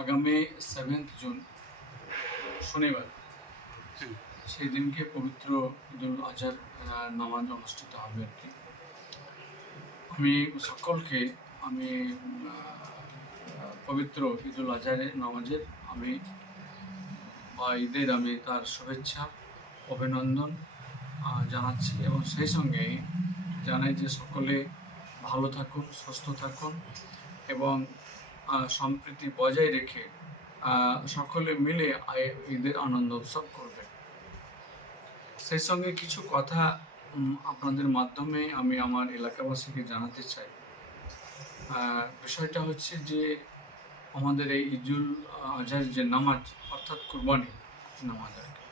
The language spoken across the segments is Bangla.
আগামী 7 জুন শনিবার সেই দিনকে পবিত্র ঈদুল আজহার নামাজ অনুষ্ঠিত হবে আর কি। আমি সকলকে পবিত্র ঈদুল আজহারের নামাজের ঈদের আমি তার শুভেচ্ছা অভিনন্দন জানাচ্ছি এবং সেই সঙ্গে জানাই যে সকলে ভালো থাকুন, সুস্থ থাকুন এবং সম্প্রীতি বজায় রেখে সকলে মিলে ঈদের আনন্দ উৎসব করবে। সেই সঙ্গে কিছু কথা আপনাদের মাধ্যমে আমি আমার এলাকাবাসীকে জানাতে চাই। বিষয়টা হচ্ছে যে আমাদের এই ঈদুল আজহার যে নামাজ অর্থাৎ কুরবানি নামাজ আর কি,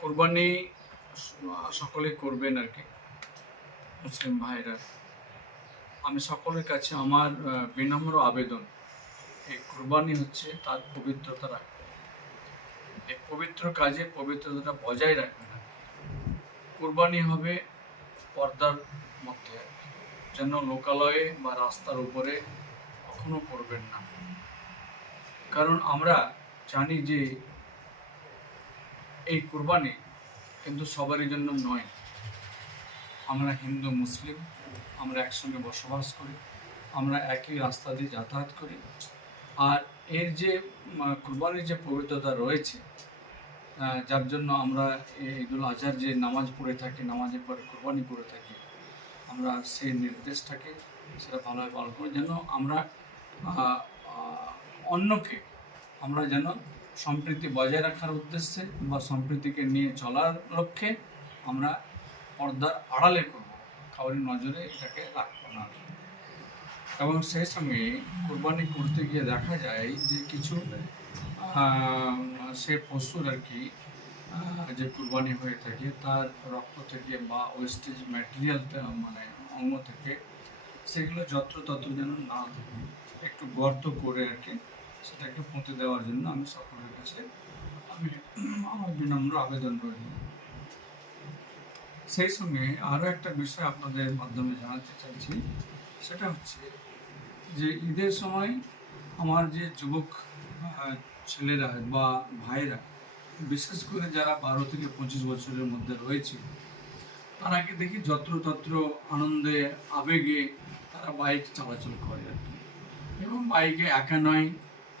কুরবানি সকলে করবেন আর কি মুসলিম ভাইরা। আমি সকলের কাছে আমার বিনম্র আবেদন, এই কুরবানি হচ্ছে তার পবিত্রতা রাখবে, এই পবিত্র কাজে পবিত্রতাটা বজায় রাখবে না। কুরবানি হবে পর্দার মধ্যে, যেন লোকালয়ে বা রাস্তার উপরে কখনো করবেন না। কারণ আমরা জানি যে এই কুরবানি কিন্তু সবারই জন্য নয়। আমরা হিন্দু মুসলিম, আমরা একসঙ্গে বসবাস করি, আমরা একই রাস্তা দিয়ে যাতায়াত করি। আর এর যে কুরবানির যে পবিত্রতা রয়েছে, যার জন্য আমরা ঈদুল আজহার যে নামাজ পড়ে থাকি, নামাজের পরে কুরবানি করে থাকি, আমরা সেই নির্দেশটাকে সেটা ভালোভাবে পালন করি, যেন আমরা অন্যকে আমরা যেন সম্প্রীতি বজায় রাখার উদ্দেশ্যে বা সম্প্রীতিকে নিয়ে চলার লক্ষ্যে আমরা পর্দার আড়ালে করব, কাউরি নজরে এটাকে রাখবো না। এবং সেই সঙ্গে কুরবানি করতে গিয়ে দেখা যায় যে কিছু সে পশুর আর কি যে কুরবানি হয়ে থাকে তার রক্ত থেকে বা ওয়েস্টেজ ম্যাটেরিয়ালটা মানে অঙ্গ থেকে সেগুলো যত্রতত্র যেন না থাকে, একটু গর্ত করে আর কি সেটাকে পুঁতে দেওয়ার জন্য আমি সকলের কাছে আমার বিনম্র আবেদন রইল। সেই সঙ্গে আরও একটা বিষয় আপনাদের মাধ্যমে জানাতে চাইছি, সেটা হচ্ছে যে ঈদের সময় আমার যে যুবক ছেলেরা বা ভাইরা, বিশেষ করে যারা 12 থেকে 25 বছরের মধ্যে রয়েছে, তারাকে দেখি যত্রতত্র আনন্দে আবেগে তারা বাইক চলাচল করে আর কি। এবং বাইকে একা নয়,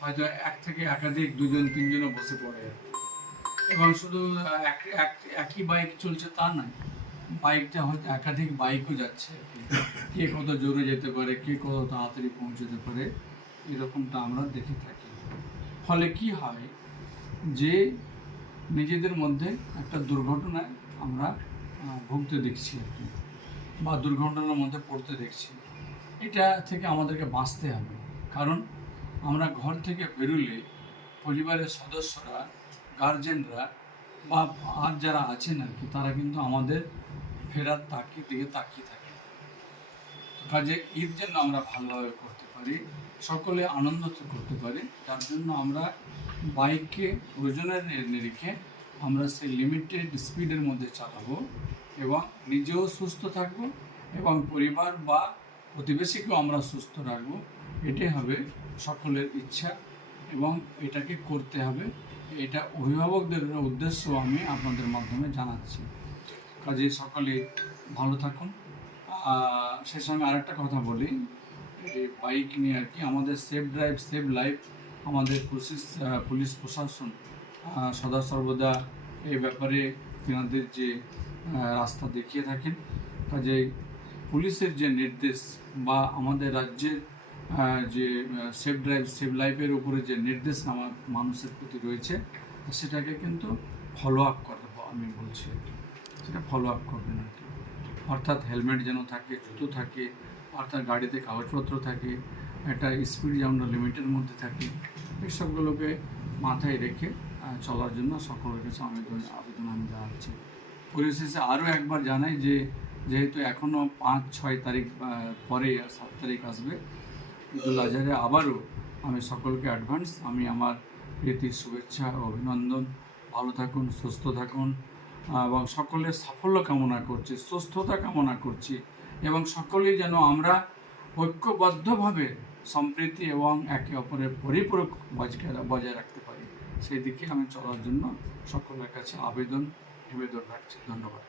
হয়তো এক থেকে একাধিক 2-3জনও বসে পড়ে আর কি। এবং শুধু একই বাইক চলছে তা নয়, বাইকটা হয়তো একাধিক বাইকও যাচ্ছে আর কি। কে কত জোরে যেতে পারে, কে কত তাড়াতাড়ি পৌঁছতে পারে, এরকমটা আমরা দেখে থাকি। ফলে কি হয় যে নিজেদের মধ্যে একটা দুর্ঘটনায় আমরা ভুগতে দেখছি আর কি, বা দুর্ঘটনার মধ্যে পড়তে দেখছি। এটা থেকে আমাদেরকে বাঁচতে হবে। কারণ আমরা ঘর থেকে বেরোলে পরিবারের সদস্যরা, গার্জেনরা বা আর যারা আছেন আর কি, তারা কিন্তু আমাদের ফেরার দিকে তাকিয়ে থাকে। তো কাজে ঈদ যেন আমরা ভালোভাবে করতে পারি, সকলে আনন্দ করতে পারি, তার জন্য আমরা বাইককে প্রয়োজনের নিরিখে আমরা সেই লিমিটেড স্পিডের মধ্যে চালাবো এবং নিজেও সুস্থ থাকবো এবং পরিবার বা প্রতিবেশীকেও আমরা সুস্থ রাখবো। এটাই হবে সকলের ইচ্ছা এবং এটাকে করতে হবে। এটা অভিভাবকদের উদ্দেশ্য আমি আপনাদের মাধ্যমে জানাচ্ছি। কাজে সকলে ভালো থাকুন। সে সঙ্গে আরেকটা কথা বলি, এই বাইক নিয়ে আর কি, আমাদের সেফ ড্রাইভ সেভ লাইফ, আমাদের পুলিশ প্রশাসন সদা সর্বদা এই ব্যাপারে তিনাদের যে রাস্তা দেখিয়ে থাকেন। কাজে পুলিশের যে নির্দেশ বা আমাদের রাজ্যের যে সেফ ড্রাইভ সেভ লাইফের উপরে যে নির্দেশ আমার মানুষের প্রতি রয়েছে, সেটাকে কিন্তু ফলো আপ করবো আমি বলছি আর কি, সেটা ফলো আপ করবেন আর কি। অর্থাৎ হেলমেট যেন থাকে, জুতো থাকে, অর্থাৎ গাড়িতে কাগজপত্র থাকে, একটা স্পিড যেন লিমিটের মধ্যে থাকে, এইসবগুলোকে মাথায় রেখে চলার জন্য সকলের কাছে আবেদন আমি জানাচ্ছি। পরিশেষে আরও একবার জানাই যে যেহেতু এখনও 5-6 তারিখ পরে 7 তারিখ আসবে ঈদুল আজহারে, আবারও আমি সকলকে অ্যাডভান্স আমি আমার প্রীতি শুভেচ্ছা ও অভিনন্দন। ভালো থাকুন, সুস্থ থাকুন এবং সকলের সাফল্য কামনা করছি, সুস্থতা কামনা করছি এবং সকলেই যেন আমরা ঐক্যবদ্ধভাবে সম্প্রীতি এবং একে অপরের পরিপূরক বজায় রাখতে পারি, সেই দিকে আমি চলার জন্য সকলের কাছে নিবেদন রাখছি। ধন্যবাদ।